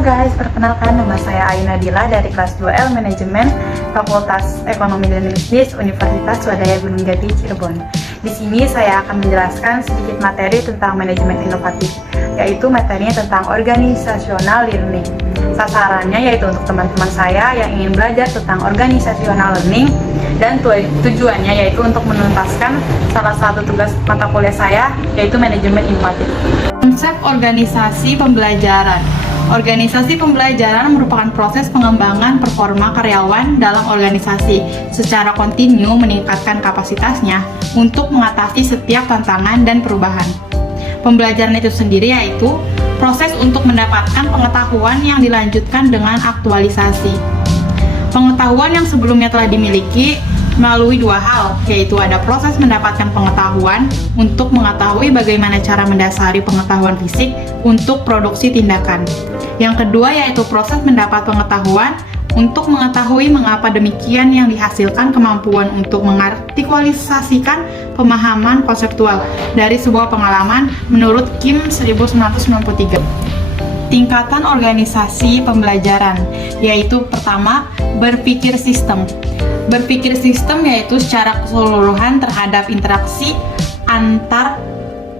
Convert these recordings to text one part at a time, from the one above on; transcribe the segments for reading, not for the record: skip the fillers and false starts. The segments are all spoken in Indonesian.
Halo guys, perkenalkan nama saya Ayu Nadila dari kelas 2L Manajemen Fakultas Ekonomi dan Bisnis Universitas Swadaya Gunung Jati, Cirebon. Di sini saya akan menjelaskan sedikit materi tentang manajemen inovatif, yaitu materinya tentang organisasional learning. Sasarannya yaitu untuk teman-teman saya yang ingin belajar tentang organisasional learning, dan tujuannya yaitu untuk menuntaskan salah satu tugas mata kuliah saya, yaitu manajemen inovatif. Konsep organisasi pembelajaran. Organisasi pembelajaran merupakan proses pengembangan performa karyawan dalam organisasi secara kontinu meningkatkan kapasitasnya untuk mengatasi setiap tantangan dan perubahan. Pembelajaran itu sendiri yaitu proses untuk mendapatkan pengetahuan yang dilanjutkan dengan aktualisasi. Pengetahuan yang sebelumnya telah dimiliki melalui dua hal, yaitu ada proses mendapatkan pengetahuan untuk mengetahui bagaimana cara mendasari pengetahuan fisik untuk produksi tindakan. Yang kedua yaitu proses mendapat pengetahuan untuk mengetahui mengapa demikian yang dihasilkan kemampuan untuk mengartikualisasikan pemahaman konseptual dari sebuah pengalaman menurut Kim 1993. Tingkatan organisasi pembelajaran, yaitu pertama, berpikir sistem. Berpikir sistem yaitu secara keseluruhan terhadap interaksi antar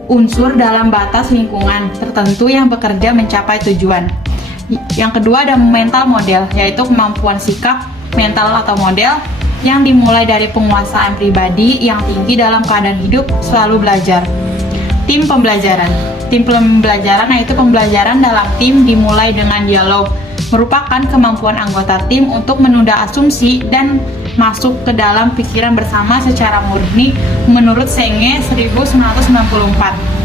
unsur dalam batas lingkungan tertentu yang bekerja mencapai tujuan. Yang kedua ada mental model, yaitu kemampuan sikap, mental atau model yang dimulai dari penguasaan pribadi yang tinggi dalam keadaan hidup selalu belajar. Tim pembelajaran. Tim pembelajaran yaitu pembelajaran dalam tim dimulai dengan dialog, merupakan kemampuan anggota tim untuk menunda asumsi dan masuk ke dalam pikiran bersama secara murni menurut Senge 1994.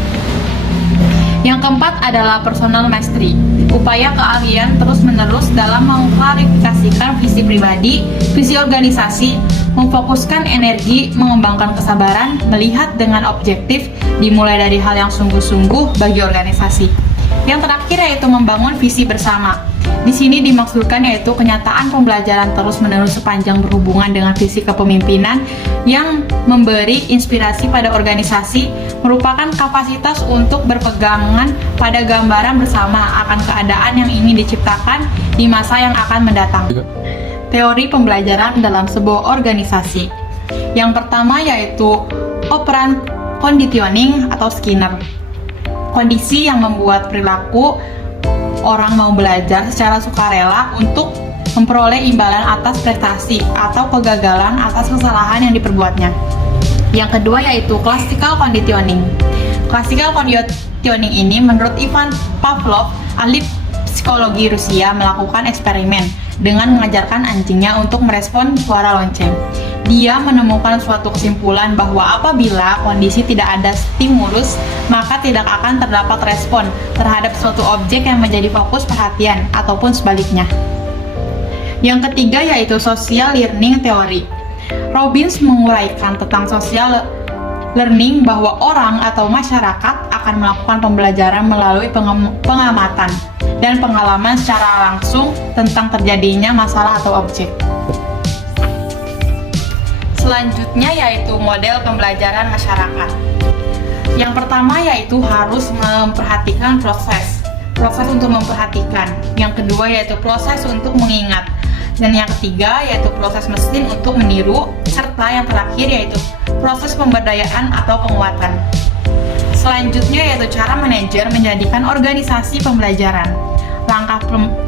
Yang keempat adalah personal mastery, upaya keahlian terus-menerus dalam mengklarifikasikan visi pribadi, visi organisasi, memfokuskan energi, mengembangkan kesabaran, melihat dengan objektif, dimulai dari hal yang sungguh-sungguh bagi organisasi. Yang terakhir yaitu membangun visi bersama. Di sini dimaksudkan yaitu kenyataan pembelajaran terus-menerus sepanjang berhubungan dengan visi kepemimpinan yang memberi inspirasi pada organisasi, merupakan kapasitas untuk berpegangan pada gambaran bersama akan keadaan yang ingin diciptakan di masa yang akan mendatang. Teori pembelajaran dalam sebuah organisasi. Yang pertama yaitu operant conditioning atau Skinner. Kondisi yang membuat perilaku orang mau belajar secara sukarela untuk memperoleh imbalan atas prestasi atau kegagalan atas kesalahan yang diperbuatnya. Yang kedua yaitu classical conditioning. Classical conditioning ini menurut Ivan Pavlov, ahli psikologi Rusia, melakukan eksperimen dengan mengajarkan anjingnya untuk merespon suara lonceng. Dia menemukan suatu kesimpulan bahwa apabila kondisi tidak ada stimulus, maka tidak akan terdapat respon terhadap suatu objek yang menjadi fokus perhatian, ataupun sebaliknya. Yang ketiga yaitu social learning theory. Robbins menguraikan tentang social learning bahwa orang atau masyarakat akan melakukan pembelajaran melalui pengamatan dan pengalaman secara langsung tentang terjadinya masalah atau objek. Selanjutnya yaitu model pembelajaran masyarakat. Yang pertama yaitu harus memperhatikan proses untuk memperhatikan. Yang kedua yaitu proses untuk mengingat. Dan yang ketiga yaitu proses mesin untuk meniru. Serta yang terakhir yaitu proses pemberdayaan atau penguatan. Selanjutnya yaitu cara manajer menjadikan organisasi pembelajaran.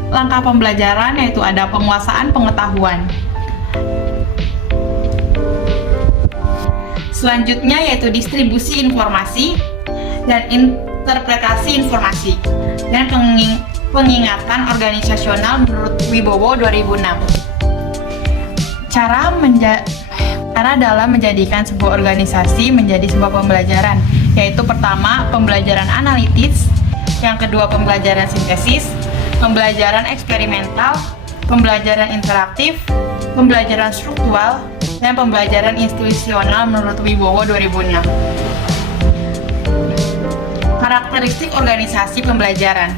Langkah pembelajaran yaitu ada penguasaan pengetahuan. Selanjutnya yaitu distribusi informasi dan interpretasi informasi dan pengingatan organisasional menurut Wibowo 2006. Cara dalam menjadikan sebuah organisasi menjadi sebuah pembelajaran, yaitu pertama pembelajaran analitis, yang kedua pembelajaran sintesis, pembelajaran eksperimental, pembelajaran interaktif, pembelajaran struktural, dan pembelajaran institusional menurut Wibowo 2006. Karakteristik organisasi pembelajaran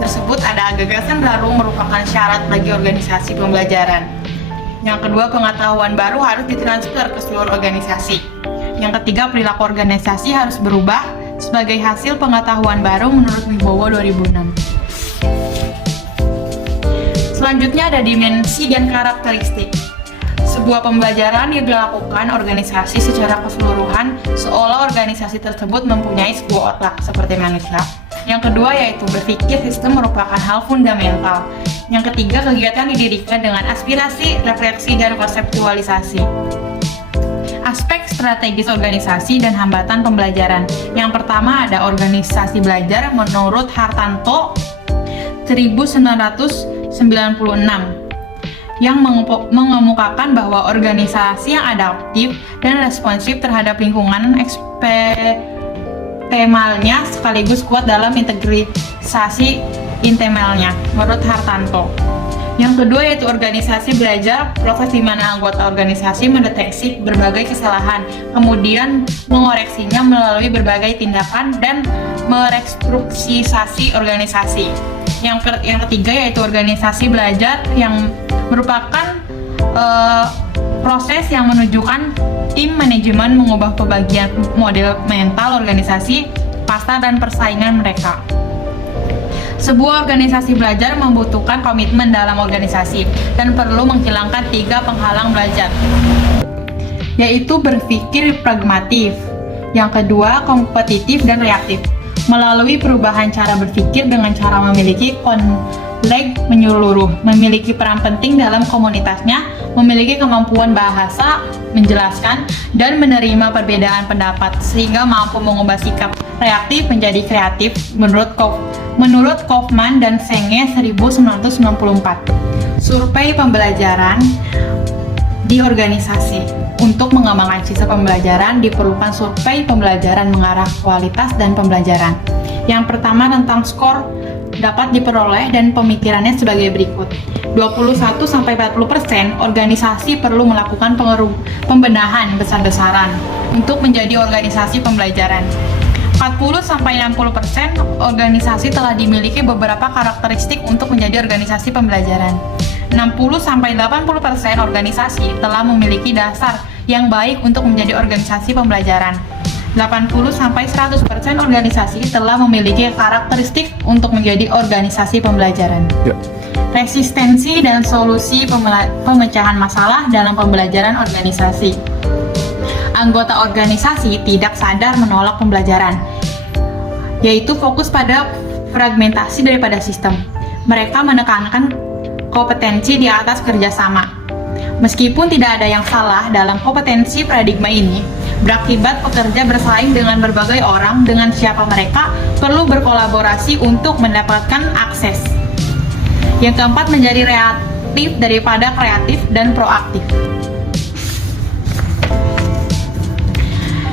tersebut ada gagasan baru merupakan syarat bagi organisasi pembelajaran. Yang kedua, pengetahuan baru harus ditransfer ke seluruh organisasi. Yang ketiga, perilaku organisasi harus berubah sebagai hasil pengetahuan baru menurut Wibowo 2006. Selanjutnya ada dimensi dan karakteristik. Sebuah pembelajaran yang dilakukan organisasi secara keseluruhan seolah organisasi tersebut mempunyai sebuah otak seperti manusia. Yang kedua yaitu berpikir sistem merupakan hal fundamental. Yang ketiga, kegiatan didirikan dengan aspirasi, refleksi, dan konseptualisasi. Aspek strategis organisasi dan hambatan pembelajaran. Yang pertama ada organisasi belajar menurut Hartanto 1996 yang mengemukakan bahwa organisasi yang adaptif dan responsif terhadap lingkungan eksternalnya sekaligus kuat dalam integrisasi internalnya menurut Hartanto. Yang kedua yaitu organisasi belajar, proses di mana anggota organisasi mendeteksi berbagai kesalahan, kemudian mengoreksinya melalui berbagai tindakan dan merestrukturisasi organisasi. Yang ketiga yaitu organisasi belajar yang merupakan proses yang menunjukkan tim manajemen mengubah pembagian model mental organisasi, pasar, dan persaingan mereka. Sebuah organisasi belajar membutuhkan komitmen dalam organisasi dan perlu menghilangkan 3 penghalang belajar, yaitu berpikir pragmatif, yang kedua kompetitif dan reaktif, melalui perubahan cara berpikir dengan cara memiliki konflik menyeluruh, memiliki peran penting dalam komunitasnya, memiliki kemampuan bahasa, menjelaskan, dan menerima perbedaan pendapat, sehingga mampu mengubah sikap reaktif menjadi kreatif menurut Kaufman dan Senge 1994. Survei pembelajaran di organisasi. Untuk mengembangkan sistem pembelajaran diperlukan survei pembelajaran mengarah kualitas dan pembelajaran. Yang pertama tentang skor dapat diperoleh dan pemikirannya sebagai berikut. 21-40% organisasi perlu melakukan pembenahan besar-besaran untuk menjadi organisasi pembelajaran. 40-60% organisasi telah dimiliki beberapa karakteristik untuk menjadi organisasi pembelajaran. 60-80% organisasi telah memiliki dasar yang baik untuk menjadi organisasi pembelajaran. 80-100% organisasi telah memiliki karakteristik untuk menjadi organisasi pembelajaran. Ya. Resistensi dan solusi pemecahan masalah dalam pembelajaran organisasi. Anggota organisasi tidak sadar menolak pembelajaran, yaitu fokus pada fragmentasi daripada sistem. Mereka menekankan kompetensi di atas kerjasama. Meskipun tidak ada yang salah dalam kompetensi paradigma ini, berakibat pekerja bersaing dengan berbagai orang dengan siapa mereka perlu berkolaborasi untuk mendapatkan akses. Yang keempat menjadi reaktif daripada kreatif dan proaktif.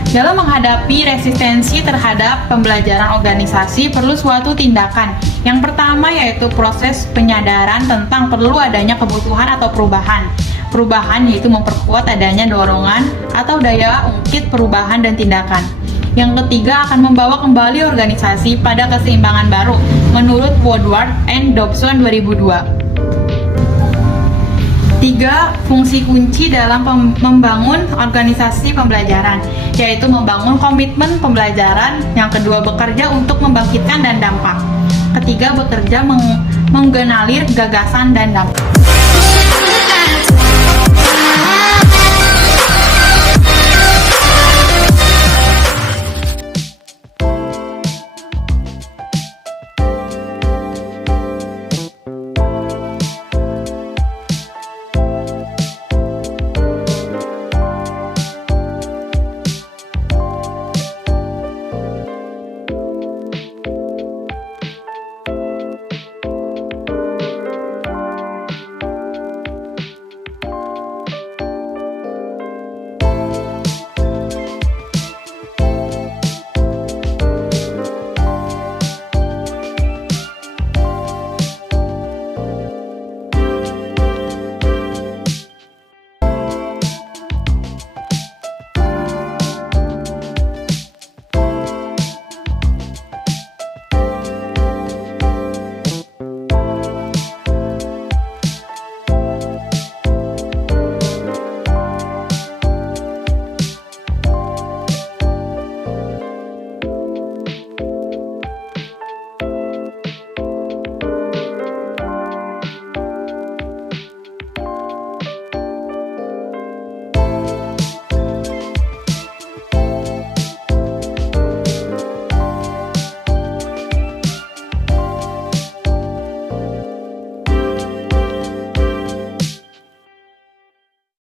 Dalam menghadapi resistensi terhadap pembelajaran organisasi perlu suatu tindakan. Yang pertama yaitu proses penyadaran tentang perlu adanya kebutuhan atau perubahan. Perubahan yaitu memperkuat adanya dorongan atau daya ungkit perubahan dan tindakan. Yang ketiga akan membawa kembali organisasi pada keseimbangan baru menurut Woodward and Dobson 2002. 3. Fungsi kunci dalam membangun organisasi pembelajaran, yaitu membangun komitmen pembelajaran. Yang kedua, bekerja untuk membangkitkan dan dampak. Ketiga, bekerja menggenalir gagasan dan dampak.